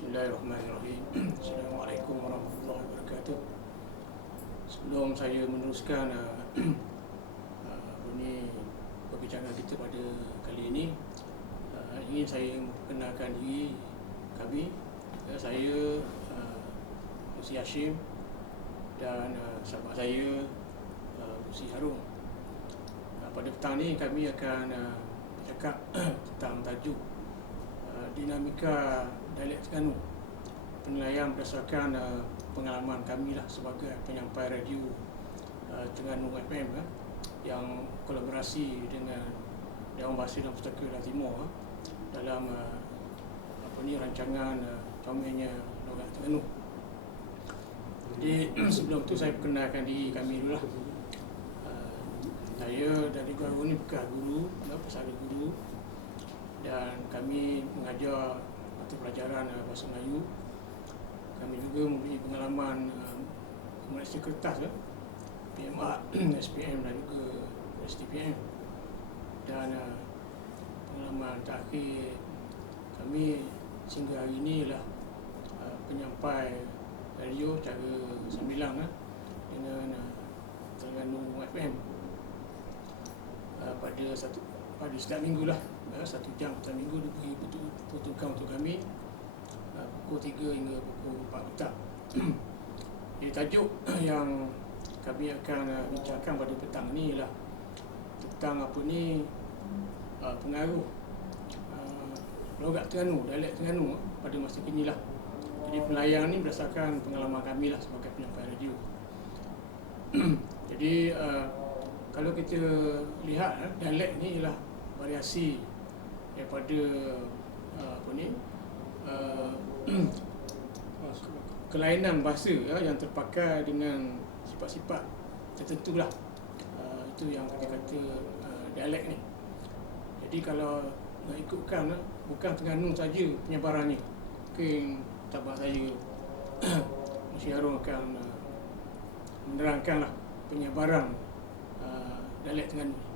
Bismillahirrahmanirrahim. Assalamualaikum warahmatullahi wabarakatuh. Sebelum saya meneruskan perbincangan kita pada kali ini, ingin saya memperkenalkan diri kami. Saya Lucy Hashim dan sahabat saya Lucy Harun. Pada petang ni kami akan bercakap tentang tajuk dinamika dialek Terengganu, penilaian berdasarkan pengalaman kami lah sebagai penyampai radio Terengganu FM yang kolaborasi dengan Dewan Bahasa dan Pustaka Kedah Timur dalam rancangan comelnya logat Terengganu. Jadi sebelum tu saya perkenalkan diri kami dulu lah. Saya dari Guru ni bekas guru, pesara guru, dan kami mengajar mata pelajaran Bahasa Melayu. Kami juga mempunyai pengalaman komunikasi kertas, PMA, SPM dan juga STPM. Dan pengalaman terakhir kami sehingga hari ini ialah penyampai radio secara sambilan dengan Terengganu FM pada setiap minggu lah, 1 jam setiap minggu diberi pertunjukan untuk kami pukul 3 hingga pukul 4 petang. Jadi tajuk yang kami akan bincangkan pada petang ni ialah tentang pengaruh logat Terengganu, dialek Terengganu pada masa kini lah. Jadi penilaian ni berdasarkan pengalaman kami lah sebagai penyampai radio. Jadi kalau kita lihat dialek ni ialah variasi daripada kelainan bahasa yang terpakai dengan sifat-sifat tertentu lah. Itu yang kata-kata dialek ni. Jadi kalau nak ikutkan, bukan Terengganu saja penyebarannya. Mungkin tabah saya Masih Harun akan menerangkan lah penyebaran dialek Terengganu.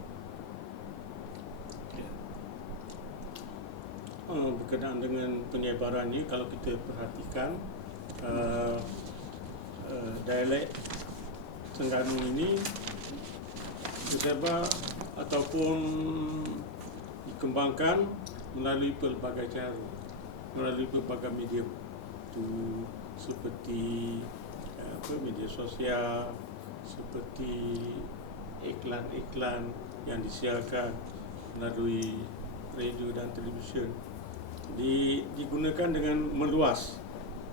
Berkenaan dengan penyebaran ini, kalau kita perhatikan dialek Terengganu ini tersebar ataupun dikembangkan melalui pelbagai cara, melalui pelbagai medium, itu seperti media sosial, seperti iklan-iklan yang disiarkan melalui radio dan televisyen, digunakan dengan meluas.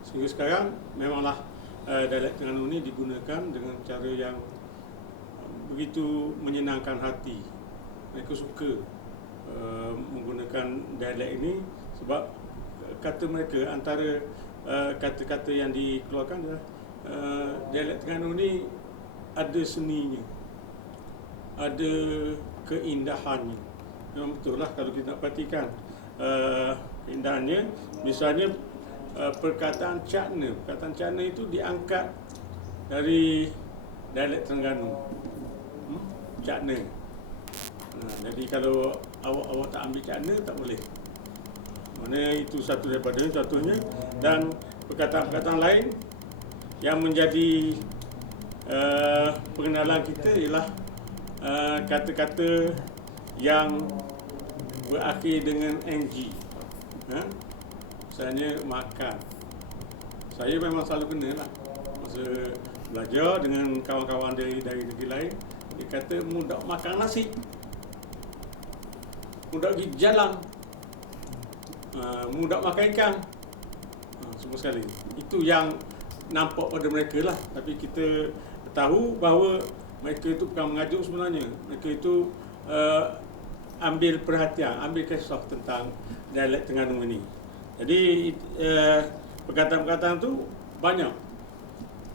Sehingga sekarang memanglah dialek Terengganu ini digunakan dengan cara yang begitu menyenangkan hati. Mereka suka menggunakan dialek ini sebab kata mereka, antara kata-kata yang dikeluarkan adalah dialek Terengganu ini ada seninya, ada keindahannya. Memang betul lah kalau kita nak perhatikan keindahannya. Misalnya perkataan cakna itu diangkat dari dialek Terengganu, cakna. Jadi kalau awak tak ambil cakna, tak boleh. Mana itu satu daripada contohnya. Dan perkataan-perkataan lain yang menjadi pengenalan kita ialah kata-kata yang berakhir dengan ng. Misalnya makan. Saya memang selalu kena lah masa belajar dengan kawan-kawan dari negeri lain. Dia kata mudak makan nasi, mudak pergi jalan, mudak makan ikan, semua sekali. Itu yang nampak pada mereka lah. Tapi kita tahu bahawa mereka itu bukan mengajuk sebenarnya. Mereka itu ambil perhatian, ambil kisah tentang dialek Terengganu ini. Jadi perkataan-perkataan tu banyak.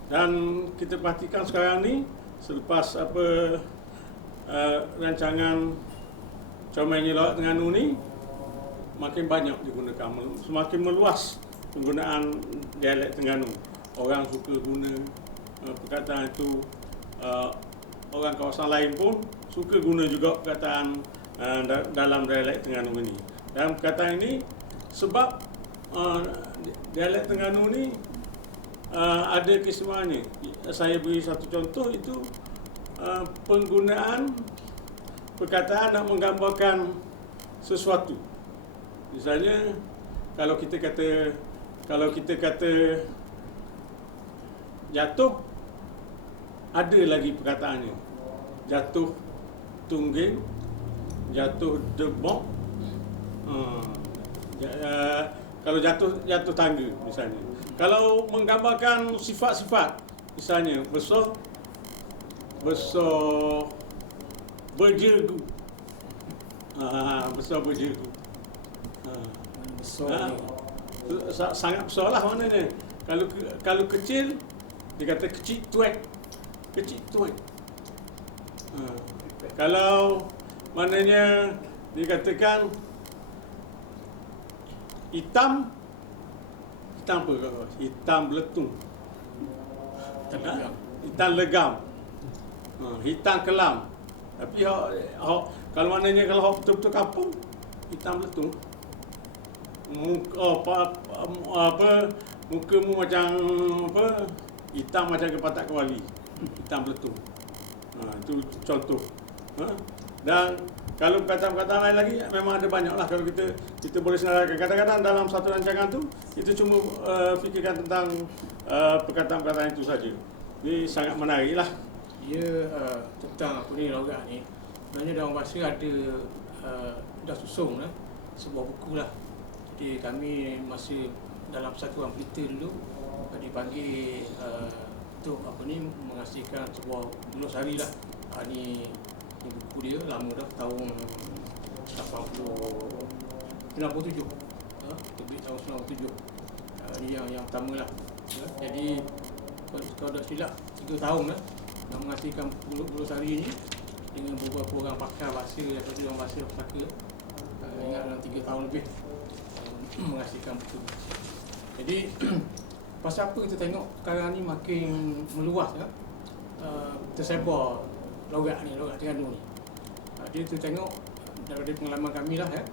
Dan kita perhatikan sekarang ni, selepas rancangan comelnya logat Terengganu ni makin banyak digunakan, semakin meluas penggunaan dialek Terengganu. Orang suka guna perkataan itu, orang kawasan lain pun suka guna juga perkataan dalam dialek Terengganu ini. Dan perkataan ini sebab dialek Terengganu ni ada keistimewaan. Saya beri satu contoh, itu penggunaan perkataan nak menggambarkan sesuatu. Misalnya kalau kita kata jatuh, ada lagi perkataannya. Jatuh tungging, jatuh debok. Kalau jatuh tangga misalnya. Kalau menggambarkan sifat-sifat, misalnya besar berjergu. Besar berjergu. Sangat besar lah maknanya. Kalau kecil, dia kata kecil tuek. Kecil tuek. Kalau maknanya dikatakan hitam apa kau? Hitam beletung. Hitam legam. Hitam kelam. Tapi kalau maknanya kalau betul-betul kampung, hitam beletung. Mukamu macam apa? Hitam macam kepatak kewali. Hitam beletung. Itu contoh. Dan kalau perkataan-perkataan lain lagi memang ada banyak lah. Kalau kita boleh senaraikan. Kadang-kadang dalam satu rancangan tu kita cuma fikirkan tentang perkataan-perkataan itu saja. Ini sangat menarik lah. Ya, tentang apa ni logat ni, sebenarnya dalam bahasa ada dah susung lah sebuah buku lah. Jadi kami masa dalam persatuan pelita dulu dipanggil untuk apa ni mengasihkan sebuah glosari lah. Ni buku dia lama dah, tahun 97, lebih tahun 97. Ini yang pertama lah. Jadi kalau dah silap 3 tahun lah nak mengasihkan glosari ni dengan beberapa orang pakar bahasa daripada orang bahasa pusaka. Ingat dalam 3 tahun lebih mengasihkan buku. Jadi pasal apa kita tengok sekarang ni makin meluas kan, tersebar logat Terengganu ni. Dia tu tengok daripada pengalaman kami lah ya.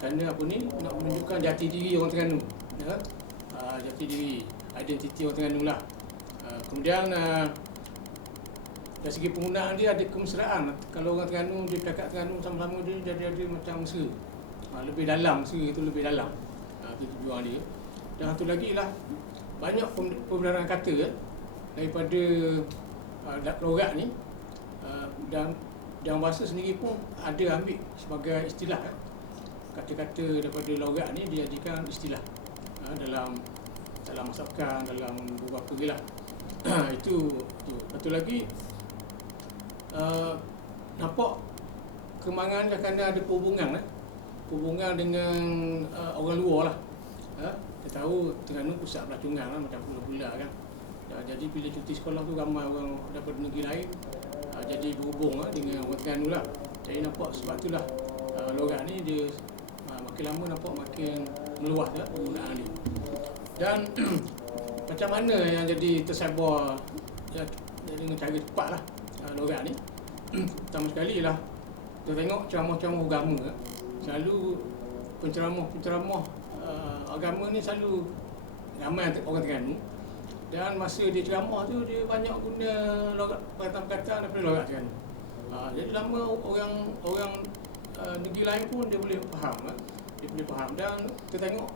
Kerana apa ni nak menunjukkan jati diri orang Terengganu ya. Jati diri, identiti orang Terengganu lah. Kemudian dari segi penggunaan dia ada kemesraan. Kalau orang Terengganu dia cakap Terengganu sama-sama dia jadi ada macam mesra. Lebih dalam, mesra itu lebih dalam. Itu tujuan dia. Dan satu lagi lah, banyak pembenaran kata daripada logat ni, dan dalam bahasa sendiri pun ada ambil sebagai istilah. Kata-kata daripada logat ni dijadikan istilah dalam masakan, dalam beberapa gelar. Itu. Satu lagi, nampak kembangan dia kerana ada hubungan dengan orang luar lah. Kita tahu Terengganu pusat pelancungan lah, macam pula-pula kan. Jadi bila cuti sekolah tu ramai orang daripada negeri lain jadi berhubung dengan orang Terengganu lah. Jadi nampak sebab itulah logat ni dia makin lama nampak makin meluas lah penggunaan dia. Dan macam mana yang jadi tersebar dengan cara cepat lah logat ni. Pertama sekali lah kita tengok ceramah-ceramah agama selalu penceramah agama ni selalu ramai orang Terengganu. Dan masa dia ceramah tu dia banyak guna logat, perkataan-perkataan daripada logat Terengganu. Jadi lama orang negeri lain pun dia boleh faham. Dia boleh faham dan kita tengok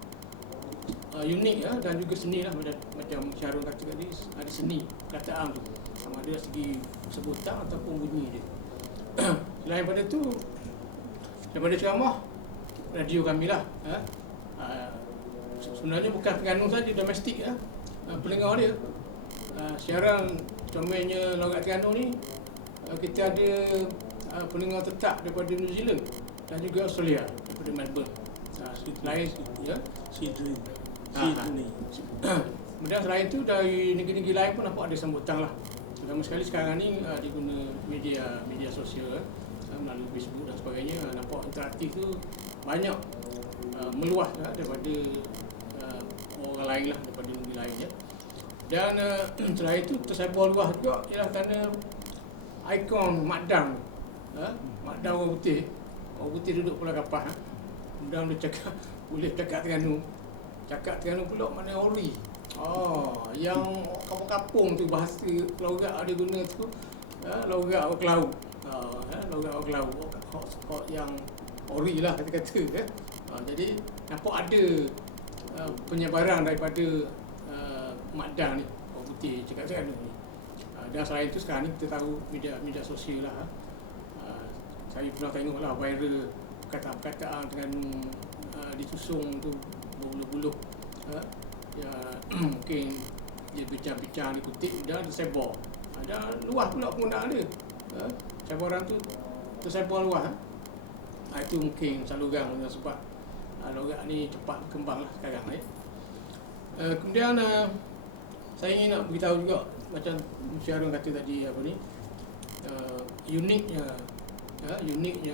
unik dan juga seni lah, macam Syarul kata tadi, ada seni perkataan tu, sama ada segi sebutan ataupun bunyi dia. Selain daripada tu, daripada ceramah radio kami lah. Sebenarnya bukan Terengganu saja, domestik pendengar dia. Siaran contohnya logat Terengganu ni, kita ada pendengar tetap daripada New Zealand dan juga Australia, daripada Melbourne. Lain ya, Sydney. Kemudian selain itu dari negeri-negeri lain pun nampak ada sambutan lah. Terutama sekali sekarang ni diguna media sosial melalui Facebook dan sebagainya. Nampak interaktif tu banyak meluas daripada orang lain lah, daripada negeri lain ya. Dan selain itu tersebar luas juga ialah kerana ikon Mak Dam. Mak Dam orang putih duduk Pulau Kapal. kemudian dia cakap boleh cakap Terengganu. Cakap Terengganu pula mana ori. Yang kampung-kampung tu bahasa logat dia guna tu, logat awak laut. Logat awak laut. Hot yang ori lah kata-kata. Jadi nampak ada penyebaran daripada Mak Dan ni, orang putih cakap Terengganu ni. Dan selain itu sekarang ni kita tahu media sosial lah. Saya pernah tengok lah viral perkataan-perkataan Terengganu disusung tu berbuluh-buluh. Ya, mungkin dia bincang-bincang dikutip dan tersebar. Dan luas pula penggunaan dia. Cabaran tu tersebar luas. Itu mungkin saluran sebab logat ni cepat berkembang lah sekarang. Kemudian saya ingin nak beritahu juga, macam Syarul kata tadi apa ni, uniknya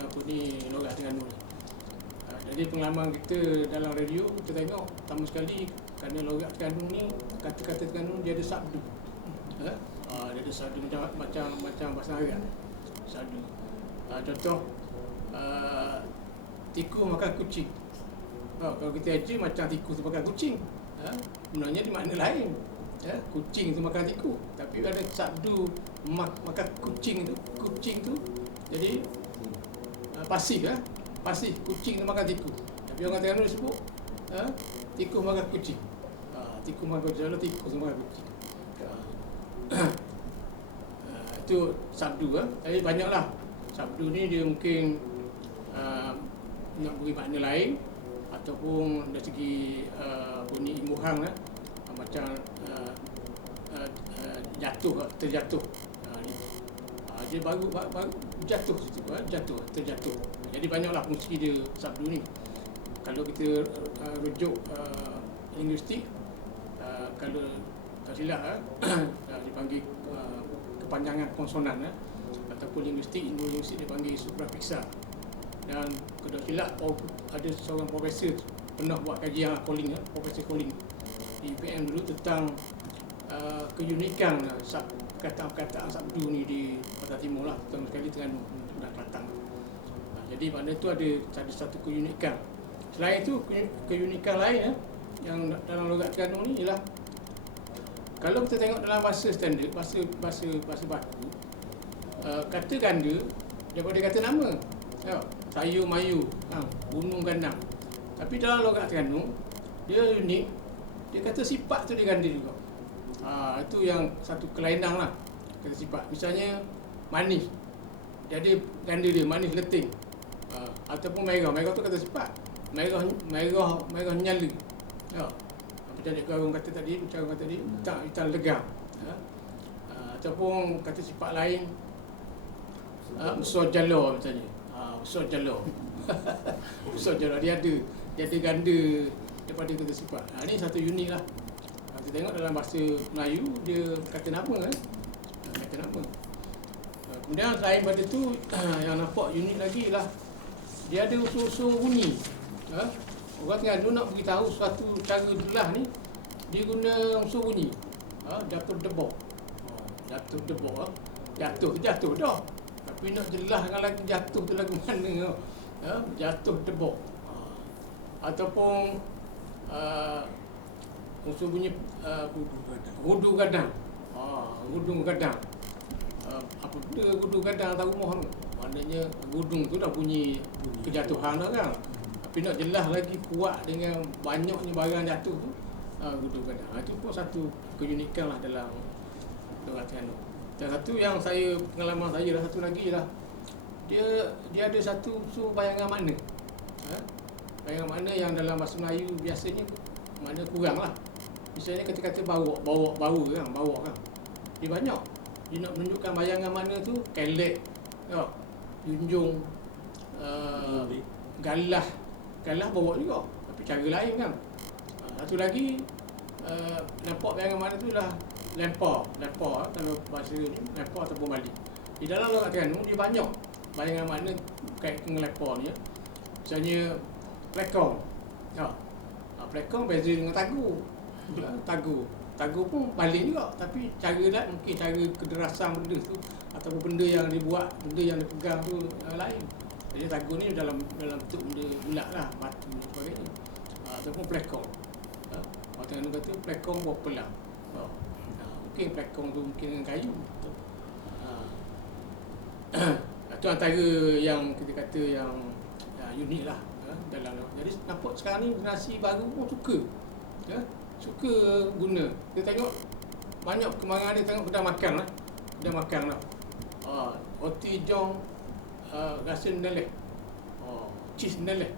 apa ni logat Terengganu ni. Jadi pengalaman kita dalam radio, kita tengok pertama sekali kerana logat Terengganu ni, kata-kata Terengganu dia ada sabdu. Dia ada sabdu macam bahasa Arab. Sabdu. Contoh tikus makan kucing. Kalau kita aja macam tikus tu makan kucing. Sebenarnya di makna lain. Kucing tu makan tikus, tapi ada sabdu makan kucing tu jadi pasif. Pasif, kucing tu makan tikus. Tapi orang Terengganu sebut tikus makan kucing. Tikus makan kucing, tikus makan kucing. Itu sabdu. Jadi banyaklah sabdu ni, dia mungkin nak beri makna lain ataupun dari segi imbuhan macam terjatuh. Dia baru jatuh situ, terjatuh. Jadi banyaklah fungsi dia sabdu ni. Kalau kita rujuk linguistik, kalau tak silap dipanggil kepanjangan konsonan, ataupun linguistik dia panggil suprafiksa. Dan kalau silap ada seorang profesor pernah buat kajian Profesor Colin di UPM dulu tentang keunikan perkataan sabdu ni di Pantai Timur lah, terutama sekali Terengganu dan Kelantan. Jadi makna itu ada satu keunikan. Selain itu, keunikan lain yang dalam logat Terengganu ni ialah, kalau kita tengok dalam bahasa standard, bahasa baku, kata ganda daripada kata nama. Sayur mayu, gunung gandang. Tapi dalam logat Terengganu dia unik, dia kata sifat tu dia ganda juga. Itu yang satu kelainan lah, kata sifat. Misalnya manis, jadi ganda dia manis leting. Ataupun merah tu kata sifat. Merah nyala. Macam Dek Garung kata tadi, hitam legam. Ataupun kata sifat lain, usur jala misalnya. Usur jala. Usur jala dia ada ganda daripada kata sifat. Ini satu unik lah. Kita tengok dalam bahasa Melayu, dia kata nama. Kata nama. Kemudian selain pada tu, yang nampak unik lagi lah, dia ada unsur-unsur bunyi. Orang Terengganu nak beritahu suatu cara jelas ni, dia guna unsur bunyi. Jatuh debok. Jatuh dah. Tapi nak jelaskan lagi jatuh tu lagu mana. Jatuh debok. Ataupun unsur bunyi hudu gadang. Gudung gadang. Apa benda gudung gadang atas rumah tu? Maknanya gudung tu dah bunyi kejatuhan dah kan. Tapi nak jelas lagi kuat dengan banyaknya barang jatuh tu, gudung gadang. Itu pun satu keunikan lah dalam logat Terengganu. Dan satu yang pengalaman saya dah satu lagi lah, dia ada satu unsur bayangan makna. Bayangan makna yang dalam bahasa Melayu biasanya makna kurang lah. Misalnya kata-kata bawa kan. Dia banyak. Dia nak menunjukkan bayangan makna tu, kelek, junjung, galah bawa juga. Tapi cara lain kan. Satu lagi, nampak bayangan makna tu lah lempar kalau bahasa ni, lempar ataupun balik. Di dalam logat Terengganu dia banyak bayangan makna berkait dengan lempar ni. Misalnya plekong. Plekong beza dengan tagu pun balik juga, tapi cara lah, mungkin cara kederasan benda tu ataupun benda yang dibuat, benda yang dipegang tu lain. Jadi tagur ni dalam bentuk benda bulat lah, batu dan sebagainya. Ataupun plekong. Orang Terengganu kata plekong buah pelang. Mungkin plekong tu mungkin dengan kayu. Itu antara yang kita kata yang unik lah dalam. Jadi nampak sekarang ni generasi baru pun suka. Suka guna. Kita tengok banyak perkembangan dia, tengok kedai makan lah. Kedai makan lah. Roti jong rasa neleh. Cheese neleh.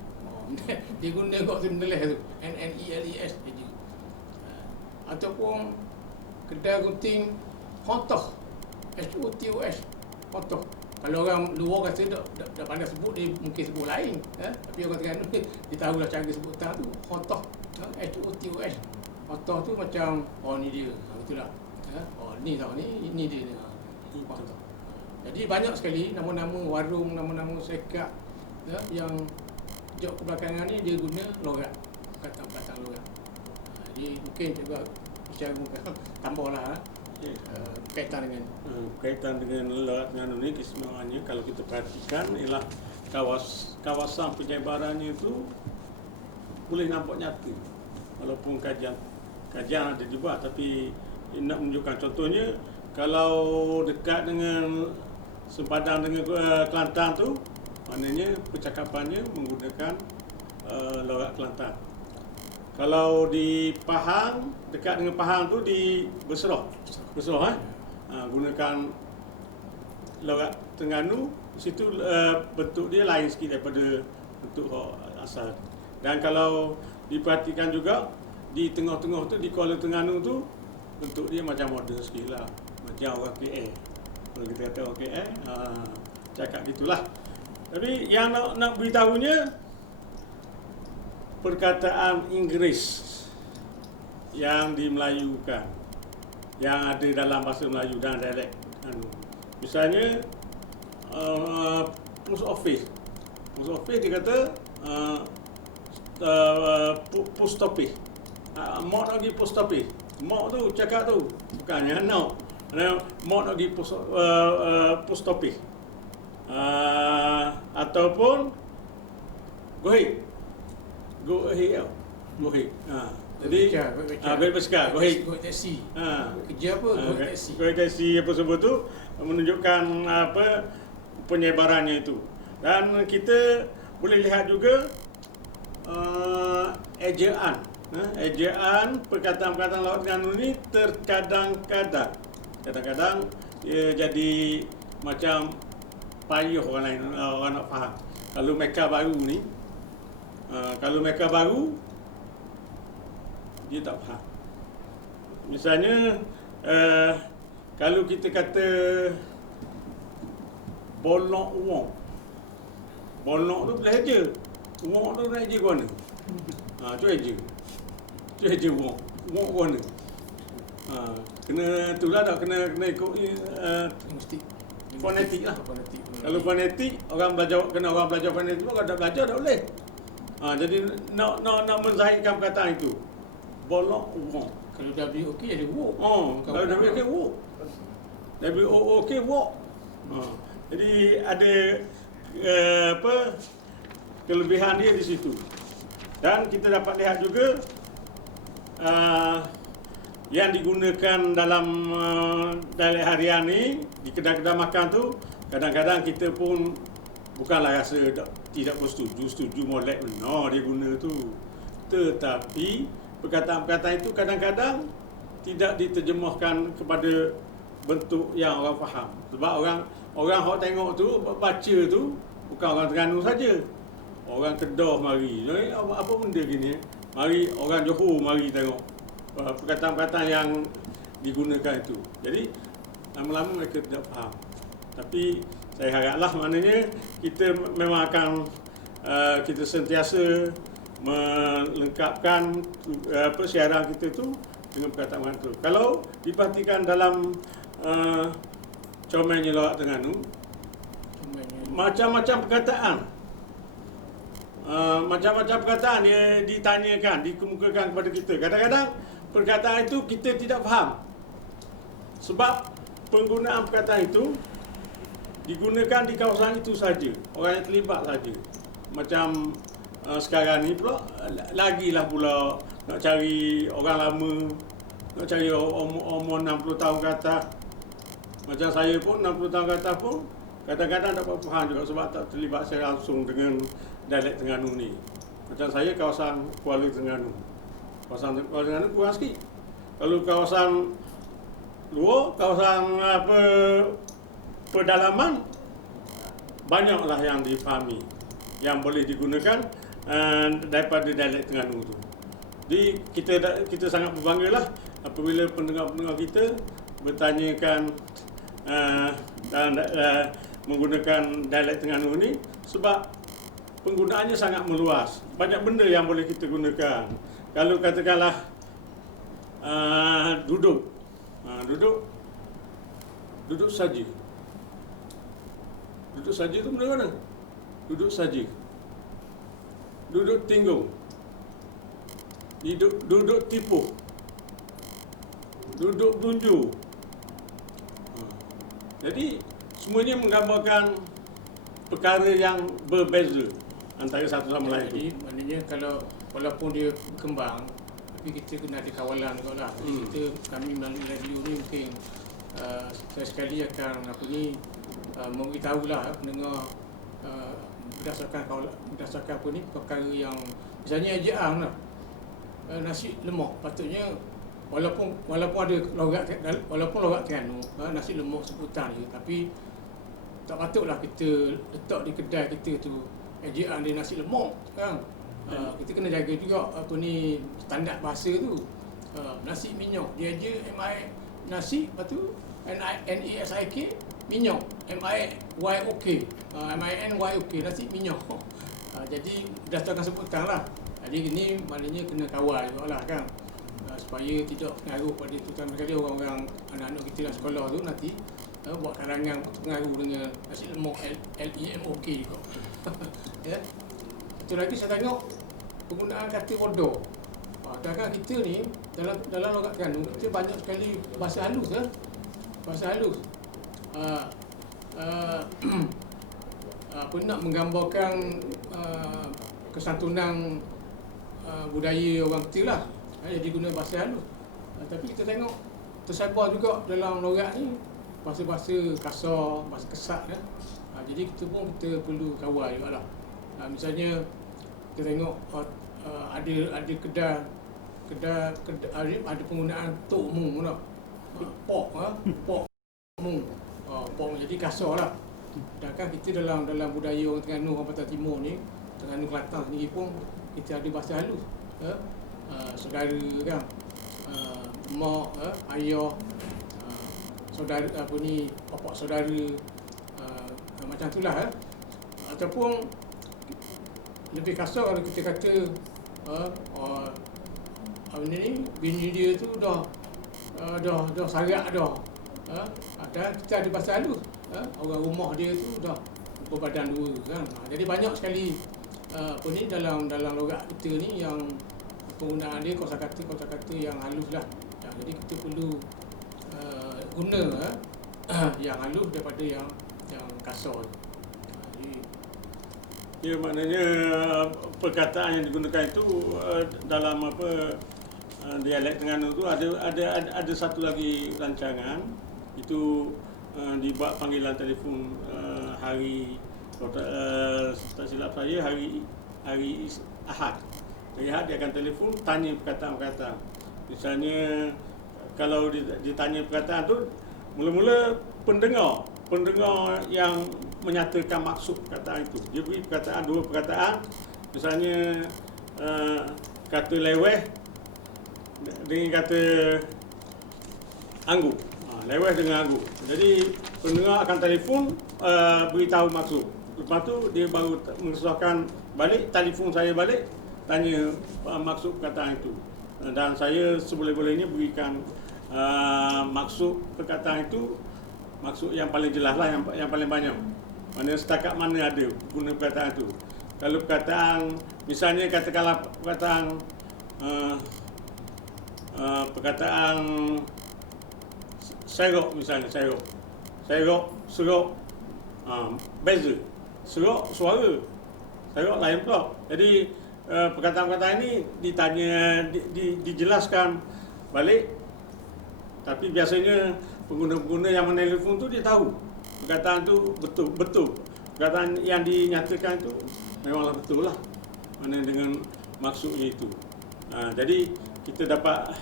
Dia guna kok tu neleh tu. NNELES dia. Ataupun kedai gunting hontoh. HOTOS. Hontoh. Kalau orang luar kata dah pandai sebut, dia mungkin sebut lain. Tapi orang Terengganu dia tahulah cara sebut tu. Hontoh. HOTOS. Hontoh tu macam, ni dia. Itulah. Ni tau, ni dia. Hontoh. Jadi banyak sekali nama-nama warung, nama-nama syarikat yang jauh kebelakangan ni dia guna logat, perkataan logat. Jadi mungkin juga secara mudah tambahlah berkaitan dengan logat Terengganu ni keistimewanya kalau kita perhatikan ialah kawasan penyebarannya itu boleh nampak nyata walaupun kajian ada dibuat, tapi nak menunjukkan contohnya kalau dekat dengan sepadan dengan Kelantan tu, maknanya percakapannya menggunakan logat Kelantan. Kalau di Pahang, dekat dengan Pahang tu di Besroh gunakan logat Terengganu. Situ bentuk dia lain sikit daripada bentuk asal. Dan kalau diperhatikan juga di tengah-tengah tu, di Kuala Terengganu tu, bentuk dia macam modern sikit lah, macam orang KL. Kalau kita kata orang KL, cakap gitulah. Tapi yang nak beritahunya, perkataan Inggeris yang dimelayukan, yang ada dalam bahasa Melayu dan dialek. Misalnya post office dia kata post office. Mak nak pergi post office. Mak tu cakap tu, bukannya anak. Mak nak pergi post office. Ataupun go ahead. Jadi go bersikap, go taxi. Kerja apa? Go taxi apa sebut tu menunjukkan penyebarannya itu. Dan kita boleh lihat juga ejaan perkataan-perkataan logat Terengganu ni kadang-kadang dia jadi macam payah orang lain, orang nak faham. Kalau mereka baru dia tak faham. Misalnya kalau kita kata bolok wong, bolok tu boleh eja, wong tu nak eja ke mana? Tu eja wong ke mana? Kena itulah tak kena ikut Mesti fonetik lah. Kalau fonetik, orang belajar fonetik pun kalau tak belajar tak boleh. Jadi nak menzahirkan perkataan itu. Bolok wong. Kalau WOK jadi walk. Kalau WOK walk. WOK walk. Jadi ada kelebihan dia di situ. Dan kita dapat lihat juga yang digunakan dalam dialek harian ni di kedai-kedai makan tu, kadang-kadang kita pun bukanlah rasa tidak setuju molek benar dia guna tu. Tetapi perkataan-perkataan itu kadang-kadang tidak diterjemahkan kepada bentuk yang orang faham. Sebab orang hok tengok tu, baca tu bukan orang Terengganu saja. Orang Kedah mari. Apa benda gini? Mari orang Johor mari tengok perkataan-perkataan yang digunakan itu. Jadi lama-lama mereka tidak faham. Tapi saya haraplah maknanya kita memang akan kita sentiasa melengkapkan siaran kita tu dengan perkataan itu. Kalau diperhatikan dalam comelnya logat Terengganu, macam-macam perkataan dia ditanyakan, dikemukakan kepada kita. Kadang-kadang perkataan itu kita tidak faham. Sebab penggunaan perkataan itu digunakan di kawasan itu saja, orang yang terlibat saja. Macam sekarang ni pula lagilah pula nak cari orang lama, nak cari umur 60 tahun ke atas. Macam saya pun 60 tahun ke atas pun kadang-kadang tak faham juga sebab tak terlibat secara langsung dengan dialek Terengganu ni. Macam saya kawasan Kuala Terengganu. Kawasan Kuala Terengganu kurang sikit. Kalau kawasan luar, kawasan pedalaman, banyaklah yang difahami, yang boleh digunakan daripada dialek Terengganu tu. Jadi kita sangat berbanggalah apabila pendengar-pendengar kita bertanyakan dan menggunakan dialek Terengganu ni, sebab penggunaannya sangat meluas. Banyak benda yang boleh kita gunakan. Kalau katakanlah duduk saja. Duduk saja tu benda mana? Duduk saja. Duduk tinggung. Duduk tipuh. Duduk belunju. Jadi semuanya menggambarkan perkara yang berbeza antara satu sama lain. Jadi maknanya kalau walaupun dia berkembang, tapi kita kena ada kawalan juga lah. Kami melalui radio ni mungkin sekali akan memberitahulah pendengar berdasarkan perkara yang misalnya ejaan lah. Nasi lemak patutnya walaupun ada logat Terengganu, nasi lemak sebutan je, tapi tak patutlah kita letak di kedai kita tu ejaan dia nasi lemak kan. Kita kena jaga juga standard bahasa tu. Nasi minyak dia je nasi, lepas tu NASIK minyak, MINYOK, nasi minyak. Jadi berdasarkan sebutan lah. Jadi ini maknanya kena kawal juga lah kan, supaya tidak pengaruh pada terutama sekali orang-orang anak-anak kita dalam sekolah tu nanti buat karangan pengaruh dengan nasi lemak LEMOK juga. Ya. Satu lagi saya tengok penggunaan kata bodoh. Kadang-kadang kita ni dalam logat Terengganu kita banyak sekali bahasa halus ya. Bahasa halus. Nak menggambarkan kesantunan budaya orang kita lah. Jadi guna bahasa halus. Tapi kita tengok tersebar juga dalam logat ni bahasa-bahasa kasar, bahasa kesat ya. Jadi kita perlu kawal juga lah. Misalnya kita tengok ada kedai ada penggunaan tok mung lah. Pok mung. Pok jadi kasar lah. Sedangkan kita dalam budaya orang Terengganu, orang Pantai Timur ni, Terengganu Kelantan sendiri pun kita ada bahasa halus. Saudara kan, mak, ayah, saudara bapak saudara, macam itulah ataupun lebih kasar kalau kita kata bini dia tu dah sarak dah. Dan kita ada bahasa halus. Orang rumah dia tu dah berbadan dua kan. Jadi banyak sekali dalam logat kita ni yang penggunaan dia kosakata yang halus lah. Jadi kita perlu guna yang halus daripada yang kasar. Ya, maknanya perkataan yang digunakan itu dalam dialek Terengganu tu ada satu lagi rancangan itu dibuat panggilan telefon hari tak silap saya hari Ahad. Hari Ahad dia akan telefon tanya perkataan-perkataan. Misalnya kalau ditanya perkataan tu, mula-mula pendengar yang menyatakan maksud perkataan itu. Dia beri dua perkataan. Misalnya kata leweh dengan kata anggur. Leweh dengan anggur. Jadi pendengar akan telefon beritahu maksud. Lepas tu dia baru mengesahkan balik, telefon saya balik, tanya maksud perkataan itu. Dan saya seboleh-bolehnya berikan maksud perkataan itu, maksud yang paling jelas lah, yang paling banyak. Mana setakat mana ada guna perkataan itu. Kalau perkataan, misalnya katakanlah perkataan serok misalnya, serok, beza. Serok suara, serok lain pula. Jadi perkataan-perkataan ini ditanya, dijelaskan balik. Tapi biasanya pengguna-pengguna yang menelpon tu dia tahu perkataan tu betul. Perkataan yang dinyatakan itu memanglah betul lah, mana dengan maksudnya itu. Jadi kita dapat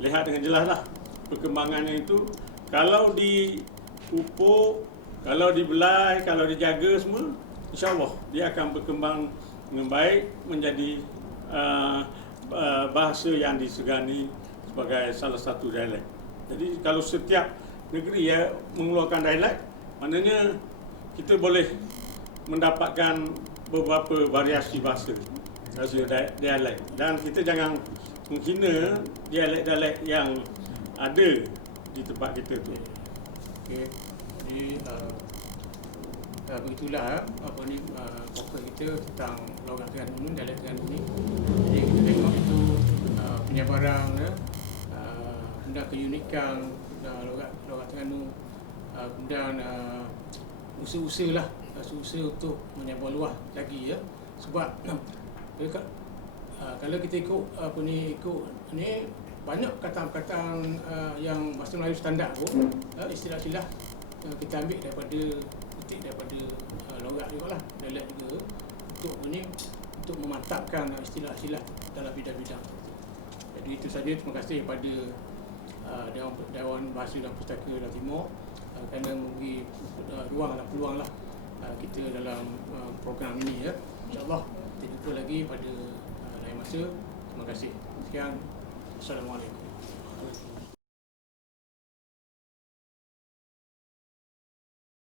lihat dengan jelas lah perkembangannya itu. Kalau dipupuk, kalau dibelai, kalau dijaga semua, insyaAllah dia akan berkembang dengan baik menjadi bahasa yang disegani sebagai salah satu dialek. Jadi kalau setiap negeri ya mengeluarkan dialek, maknanya kita boleh mendapatkan beberapa variasi bahasa dialek, dan kita jangan menghina dialek-dialek yang ada di tempat kita tu. Okey. Jadi begitulah fokus kita tentang logat Terengganu, dialek Terengganu ni. Jadi kita tengok itu penyebaran dan keunikan logat Terengganu, kemudian usaha-usaha untuk menyebar luas lagi ya. Sebab kalau kita ikut banyak perkataan-perkataan yang bahasa Melayu standard pun, istilah-istilah kita ambil daripada logat jugalah, dialek juga, untuk memantapkan istilah-istilah dalam bidang-bidang. Jadi itu saja. Terima kasih kepada Dewan Bahasa dan Pustaka Daerah Timur kerana memberi ruang dan peluang lah kita dalam program ini ya. InsyaAllah kita jumpa lagi pada lain masa. Terima kasih. Sekian. Assalamualaikum.